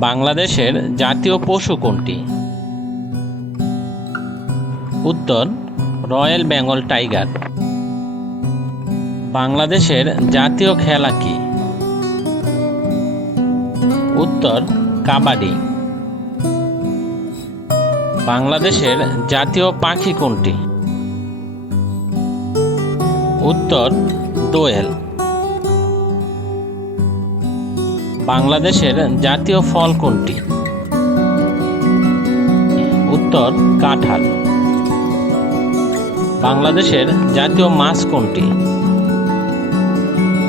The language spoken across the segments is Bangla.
বাংলাদেশের জাতীয় পশু কোনটি? উত্তর রয়্যাল বেঙ্গল টাইগার। বাংলাদেশের জাতীয় খেলা কি? উত্তর কাবাডি। বাংলাদেশের জাতীয় পাখি কোনটি? উত্তর দোয়েল। বাংলাদেশের জাতীয় ফল কোনটি? উত্তর কাঁঠাল। বাংলাদেশের জাতীয় মাছ কোনটি?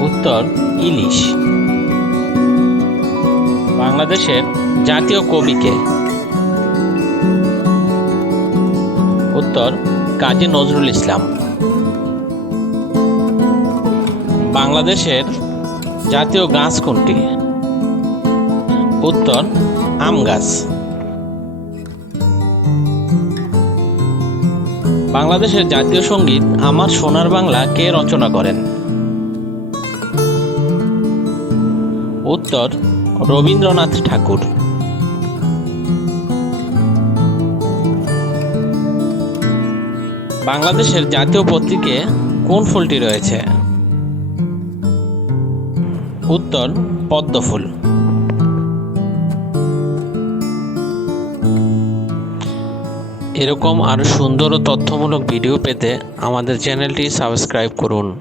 উত্তর ইলিশ। বাংলাদেশের জাতীয় কবি কে? উত্তর কাজী নজরুল ইসলাম। বাংলাদেশের জাতীয় গাছ কোনটি? উত্তর আম গাছ। বাংলাদেশের জাতীয় সঙ্গীত আমার সোনার বাংলা কে রচনা করেন? উত্তর রবীন্দ্রনাথ ঠাকুর। বাংলাদেশের জাতীয় প্রতীকে কোন ফুলটি রয়েছে? উত্তর পদ্ম ফুল। এরকম আরো সুন্দর ও তথ্যমূলক ভিডিও পেতে আমাদের চ্যানেলটি সাবস্ক্রাইব করুন।